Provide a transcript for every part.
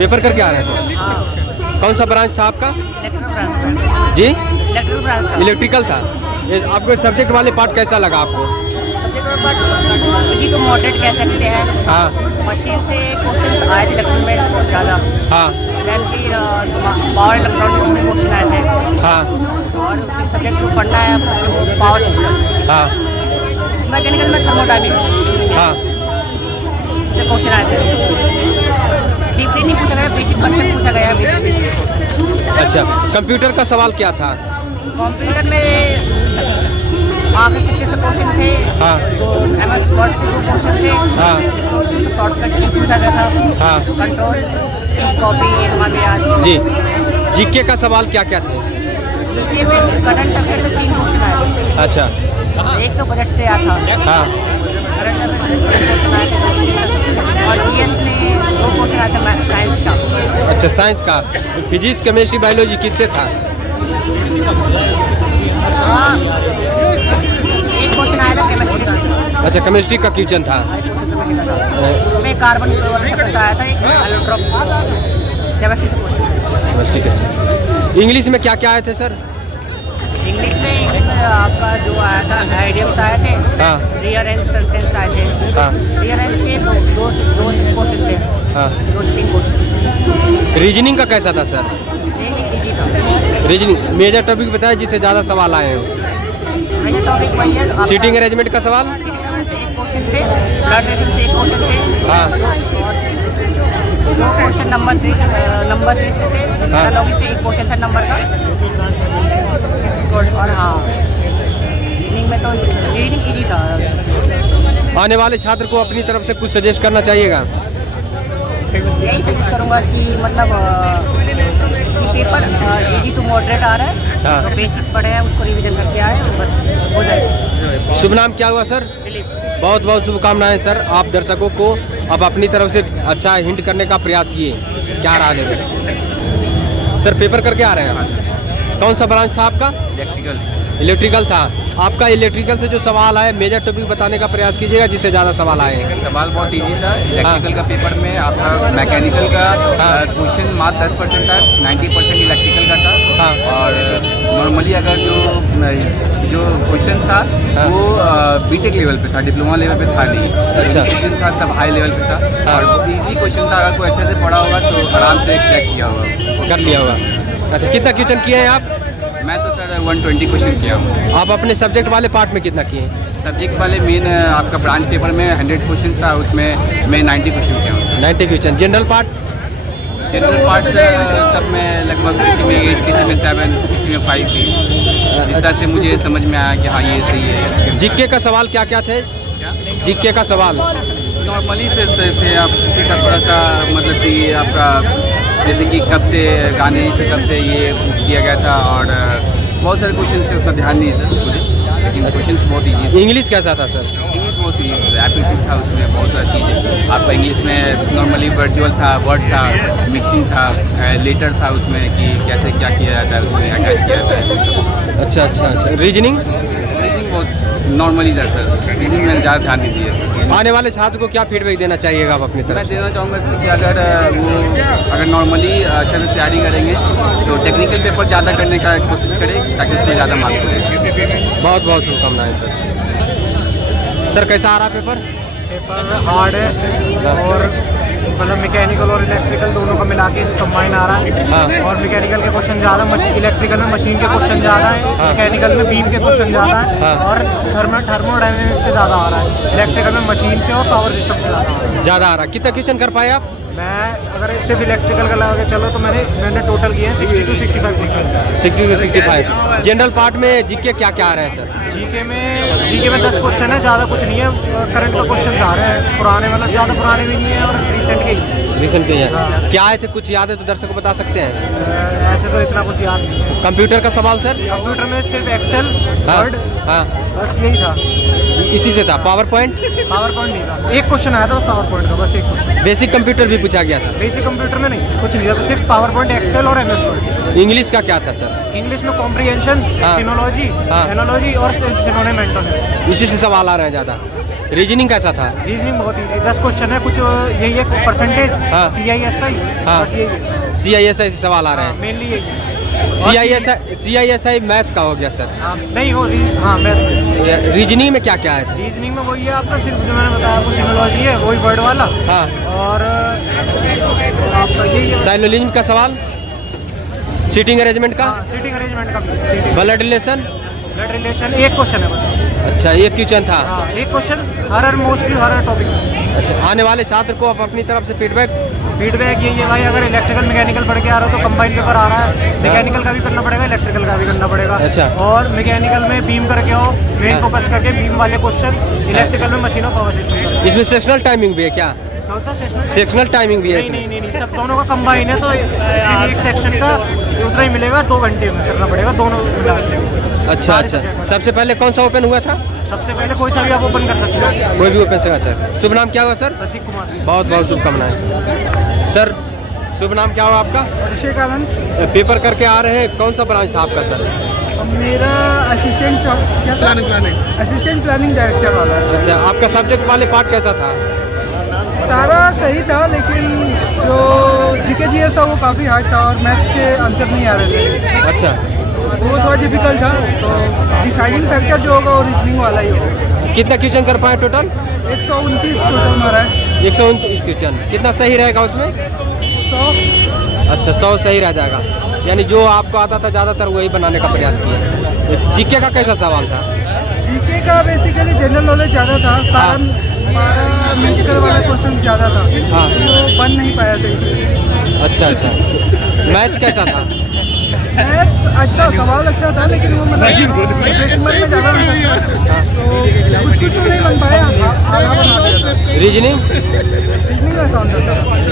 Paper करके आ रहे हैं सर? हाँ, कौन सा ब्रांच था आपका? इलेक्ट्रिकल ब्रांच था। जी, इलेक्ट्रिकल ब्रांच था। इलेक्ट्रिकल था। आपको सब्जेक्ट वाले पार्ट कैसा लगा आपको? Subject but easy to moderate कह सकते हैं। हाँ मशीन से क्वेश्चन आए थे इलेक्ट्रिकल में ज़्यादा। हाँ दैन फिर पावर इलेक्ट्रॉनिक्स से क्वेश्चन आए थे। हाँ और फिर सब्जेक्ट जो पढ़ना है पावर सिस्टम, हाँ मैकेनिकल में थर्मोडायनेमिक्स हाँ। से क्वेश्चन आए थे। डीपली नहीं पूछा गया, बेसिक कंसेप्ट पूछा गया बेसिक। अच्छा, कंप्यूटर का सवाल क्या था? कंप्यूटर में आखिरी शिफ्ट से क्वेश्चन थे। हाँ तो MS वर्ड से क्वेश्चन थे। हाँ शॉर्टकट की पूछा गया था। हाँ। कंट्रोल कॉपी हमारे आज जी, जीके का सवाल क्या क्या थे? जीके में करंट अफेयर से 3 क्वेश्चन आए। अच्छा एक तो बजट से आया था। हाँ करंट अफेयर से 3 क्वेश्चन आए थे। और GS में 2 क्वेश्चन आए थे साइंस का। अच्छा, साइंस का। फिजिक्स, केमिस्ट्री, बायोलॉजी किससे था? हाँ, एक क्वेश्चन आया था केमिस्ट्री से। अच्छा, केमिस्ट्री का क्वेश्चन था। उसमें कार्बन शब्द आया था, एक एलोट्रोप केमिस्ट्री से क्वेश्चन। केमिस्ट्री का। इंग्लिश में क्या क्या आए थे सर? इंग्लिश में आपका जो आया था आइडियम्स आए थे। हाँ रीअरेंज सेंटेंस आए थे। हाँ रीअरेंज के दो से क्वेश्चन थे। हाँ। 2 से 3 क्वेश्चन। रीजनिंग का कैसा था सर? इजी था। रीजनिंग मेजर टॉपिक बताया जिससे ज़्यादा सवाल आए हैं। मेजर टॉपिक वही है आपका। सीटिंग अरेंजमेंट का सवाल? से एक क्वेश्चन थे। ब्लड रेशियो से एक क्वेश्चन थे। हाँ और 2 क्वेश्चन नंबर सीरीज से थे। हाँ। एनालॉजी से एक क्वेश्चन था नंबर का। और हाँ, रीडिंग में तो रीडिंग इजी था। आने वाले छात्र को अपनी तरफ से कुछ सजेस्ट करना चाहिएगा? यही सजेस्ट करूँगा कि मतलब पेपर इजी टू मॉडरेट आ रहा है। हाँ। तो बेसिक पढ़े हैं उसको रिवीजन करके आए, बस हो जाएगा। शुभ नाम क्या हुआ सर? दिलीप। बहुत बहुत शुभकामनाएं सर। आप दर्शकों को अब अपनी तरफ से अच्छा हिंट करने का प्रयास किए। क्या रहा लेकर? सर पेपर करके आ रहे हैं आप? कौन सा ब्रांच था आपका? इलेक्ट्रिकल। इलेक्ट्रिकल था आपका। इलेक्ट्रिकल से जो सवाल आए मेजर टॉपिक बताने का प्रयास कीजिएगा जिससे ज़्यादा सवाल आए हैं। सवाल बहुत इजी था। इलेक्ट्रिकल का पेपर में आपका मैकेनिकल का हाँ। क्वेश्चन मात्र 10% था, 90% इलेक्ट्रिकल का था। हाँ। और नॉर्मली अगर जो क्वेश्चन था हाँ। वो बीटेक लेवल पे था, डिप्लोमा लेवल पे था नहीं। अच्छा। क्वेश्चन था सब हाई लेवल पे था। हाँ। और इजी क्वेश्चन था, अगर कोई अच्छे से पढ़ा होगा तो आराम से क्रैक किया होगा। कर लिया होगा। अच्छा, कितना क्वेश्चन किए हैं आप? मैं तो सर 120 क्वेश्चन किया हूँ। आप अपने सब्जेक्ट वाले पार्ट में कितना किए हैं? सब्जेक्ट वाले मेन आपका ब्रांच पेपर में 100 क्वेश्चन था, उसमें मैं 90 क्वेश्चन किया हूँ। 90 question. General part? General part सब में लगभग किसी में 8, किसी में 7, किसी में 5 भी। जिस तरह से मुझे समझ में आया कि हाँ ये सही है। जीके का सवाल क्या क्या थे? क्या जीके का सवाल नॉर्मली से थे आपके का थोड़ा सा मतलब कि आपका जैसे कि कब से गाने से कब से ये किया गया था। और बहुत सारे क्वेश्चन थे, उतना ध्यान नहीं है सर मुझे, लेकिन क्वेश्चन बहुत ईजी थे। इंग्लिश कैसा था सर? इंग्लिश बहुत ईजी था, एप्टीट्यूड था, उसमें बहुत सारी चीज़ें आपका इंग्लिश में नॉर्मली वर्चुअल था, वर्ड था, मिक्सिंग था, लेटर था उसमें कि कैसे क्या किया जाता है, उसमें अटैच किया जाता है। अच्छा अच्छा अच्छा। रीजनिंग? रीजनिंग बहुत नॉर्मली था सर, रीजनिंग में ज़्यादा ध्यान नहीं दिया। आने वाले छात्र को क्या फीडबैक देना चाहिएगा आप अपनी मैं तरफ से? देना चाहूँगा कि अगर नॉर्मली अच्छे से तैयारी करेंगे तो टेक्निकल पेपर ज़्यादा करने का कोशिश करें ताकि उसमें ज़्यादा मार्क्स मिले। बहुत बहुत शुभकामनाएं सर। सर कैसा आ रहा पेपर? पेपर हार्ड है और मतलब मैकेनिकल और इलेक्ट्रिकल दोनों का मिला के इस कंबाइन आ रहा है। हाँ। और मैकेनिकल के क्वेश्चन ज़्यादा, इलेक्ट्रिकल में मशीन के क्वेश्चन ज़्यादा है। हाँ। मैकेनिकल में बीम के क्वेश्चन ज़्यादा है। हाँ। और थर्मोडायनेमिक्स से ज़्यादा आ रहा है। इलेक्ट्रिकल में मशीन से और पावर सिस्टम से ज़्यादा आ रहा है। ज़्यादा आ रहा। कितना क्वेश्चन कर पाए आप? मैं अगर सिर्फ इलेक्ट्रिकल का लगा के चलो तो मैंने टोटल किए हैं 60 to 65 question. 60 to 65। General part में जीके क्या क्या आ रहे हैं सर? जीके में 10 क्वेश्चन है, ज़्यादा कुछ नहीं है। करंट का क्वेश्चन आ रहे हैं, पुराने मतलब ज़्यादा पुराने भी नहीं है और रिसेंट के ही। रिसेंट के हैं। क्या आए थे, कुछ याद है तो दर्शक को बता सकते हैं? ऐसे तो इतना कुछ याद नहीं। कंप्यूटर का सवाल सर? कंप्यूटर में सिर्फ एक्सेल, हाँ वर्ड, हाँ, बस यही था। इसी से था। Power point? पावर पॉइंट नहीं था, एक क्वेश्चन आया था बस पावर पॉइंट का, बस एक क्वेश्चन। बेसिक कंप्यूटर भी पूछा गया था? बेसिक कंप्यूटर में नहीं, कुछ नहीं था, सिर्फ पावर पॉइंट, एक्सेल और MS वर्ड। इंग्लिश का क्या था सर? इंग्लिश में कॉम्प्रिहेंशन, हाँ। सिनोलॉजी, हाँ। एनोलॉजी और सिनोनिम एंटोनिम। इसी से सवाल आ रहे हैं ज़्यादा। रीजनिंग कैसा था? रीजनिंग बहुत ईजी, 10 क्वेश्चन है, कुछ यही है परसेंटेज, हाँ। CISI, हाँ। बस यही है, CISI से सवाल आ रहे हैं। मेनली यही है। CISI मैथ का हो गया सर। नहीं हो हाँ मैथ। रीजनिंग में क्या क्या है? रीजनिंग में वही है आपका, सिर्फ जो मैंने बताया आपको सिनोलॉजी है, वही वर्ड वाला। हाँ। और आपका यही है साइलोलिज्म का सवाल, सीटिंग अरेंजमेंट का, सीटिंग अरेंजमेंट का, ब्लड रिलेशन। ब्लड रिलेशन एक क्वेश्चन है बस। अच्छा, एक क्वेश्चन था। हाँ, एक क्वेश्चन हर मोस्टली हर टॉपिक में। अच्छा, आने वाले छात्र को आप अपनी तरफ से फीडबैक। यही है भाई, अगर इलेक्ट्रिकल मैकेनिकल पढ़ के आ रहा हो तो कंबाइन पेपर आ रहा है, मैकेनिकल का भी करना पड़ेगा, इलेक्ट्रिकल का भी करना पड़ेगा। अच्छा। और मैकेनिकल में बीम करके आओ, मेन फोकस करके बीम वाले क्वेश्चन, इलेक्ट्रिकल में मशीनों पावर सिस्टम। इसमें सेक्शनल टाइमिंग भी है क्या? कौन सा सेक्शनल? सेक्शनल टाइमिंग भी है इसमें? नहीं, सब दोनों का कंबाइन है, तो एक सेक्शन का उतना ही मिलेगा, 2 घंटे में करना पड़ेगा दोनों मिला के। अच्छा अच्छा, सबसे पहले कौन सा ओपन हुआ था? सबसे पहले कोई सा भी आप ओपन कर सकते हो, कोई भी ओपन से सर। शुभ नाम क्या हुआ सर? प्रतीक कुमार सिंह। बहुत बहुत शुभकामनाएं सर। शुभ नाम क्या हुआ आपका? अभिषेक आनंद। पेपर करके आ रहे हैं, कौन सा ब्रांच था आपका सर? मेरा असिस्टेंट असिस्टेंट प्लानिंग डायरेक्टर वाला है। अच्छा, आपका सब्जेक्ट वाले पार्ट कैसा था? सारा सही था, लेकिन जो जीके जीएस था वो काफ़ी हार्ड था और मैथ्स के आंसर नहीं आ रहे थे। अच्छा, वो थोड़ा डिफिकल्ट था, तो डिसाइडिंग फैक्टर जो होगा वो रीजनिंग वाला ही होगा। कितना क्वेश्चन कर पाए टोटल? 129 टोटल मारा है। 129 क्वेश्चन। कितना सही रहेगा उसमें? 100। अच्छा, 100 सही रह जाएगा, यानी जो आपको आता था ज़्यादातर वही बनाने का प्रयास किए। जीके का कैसा सवाल था? जीके का बेसिकली जनरल नॉलेज ज़्यादा था, कारण हमारा मेडिकल वाला क्वेश्चन ज़्यादा था, हाँ। तो बन नहीं पाया सही से। अच्छा अच्छा, मैथ कैसा था? मैथ्स अच्छा, सवाल अच्छा था, लेकिन वो मतलब डेसिमल में ज़्यादा नहीं था, तो कुछ तो नहीं बन पाया, आधा बना दिया था। रीजनिंग? रीजनिंग आसान था।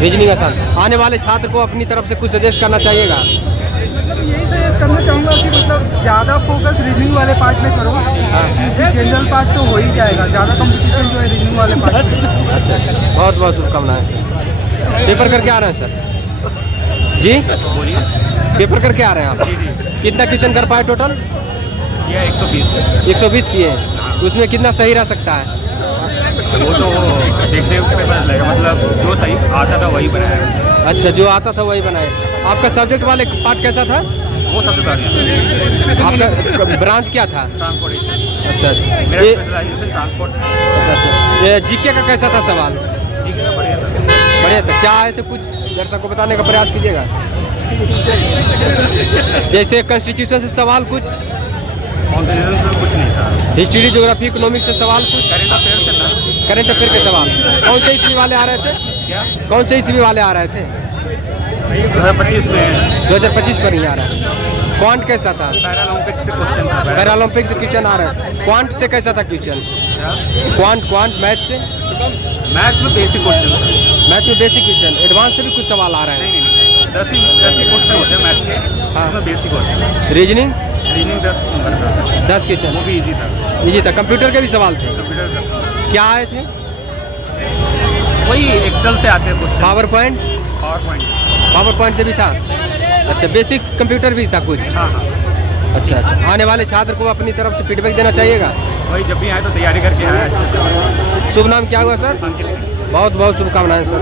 रीजनिंग आसान। आने वाले छात्र को अपनी तरफ से कुछ सजेस्ट करना चाहिएगा? मतलब यही सजेस्ट करना चाहूँगा कि मतलब ज़्यादा फोकस रीजनिंग वाले पार्ट में करो, क्योंकि जनरल पार्ट तो हो ही जाएगा, ज़्यादा कंपटीशन जो है रीजनिंग वाले पार्ट में। अच्छा अच्छा, बहुत बहुत शुभकामनाएं सर। पेपर करके आ रहे हैं सर जी? पेपर करके आ रहे हैं आप? कितना क्वेश्चन कर पाए टोटल? ये 120। 120 किए हैं, उसमें कितना सही रह सकता है? वो तो देखने पे पता चलेगा, मतलब जो सही आता था वही बनाया। अच्छा, जो आता था वही बनाए। आपका सब्जेक्ट वाले पार्ट कैसा था? वो सबसे बढ़िया। आपका ब्रांच क्या था? ट्रांसपोर्टेशन। अच्छा, मेरा ये स्पेशलाइजेशन ट्रांसपोर्ट। अच्छा अच्छा, ये जीके का कैसा था सवाल? ठीक है, बढ़िया था। बढ़िया था। क्या आए थे, कुछ दर्शक को बताने का प्रयास कीजिएगा। जैसे कॉन्स्टिट्यूशन से सवाल कुछ, कॉन्स्टिट्यूशन से कुछ नहीं था। हिस्ट्री, ज्योग्राफी, इकोनॉमिक्स से सवाल कुछ, करेंट अफेयर से ना। करंट अफेयर के सवाल। कौन से ईस्वी वाले आ रहे थे? क्या कौन से ईस्वी वाले आ रहे थे? 2025 में 2025 पर नहीं आ रहा है। क्वांट कैसा था? पैरालंपिक से क्वेश्चन था। पैरालंपिक से क्वेश्चन आ रहा है। क्वांट से कैसा था क्वेश्चन? क्वांट मैथ से? मैथ में बेसिक क्वेश्चन था। मैथ में बेसिक क्वेश्चन, एडवांस से भी कुछ सवाल आ रहा है। नहीं 10 ही क्वेश्चन होते हैं मैथ के। हाँ। उसमें बेसिक होते हैं। रीजनिंग? रीजनिंग 10 नंबर का, 10 क्वेश्चन, वो भी इजी था। ये था। कंप्यूटर के भी सवाल थे, कंप्यूटर का क्या आए थे? वही एक्सेल से आते हैं question. Power point? Power point से भी था। अच्छा, बेसिक कंप्यूटर भी था कुछ? हाँ हाँ, अच्छा अच्छा, आने वाले छात्र को अपनी तरफ से फीडबैक देना चाहिएगा? वही जब भी आए तो तैयारी करके आए अच्छे से। शुभ नाम क्या हुआ सर? अंकित। बहुत बहुत शुभकामनाएं सर।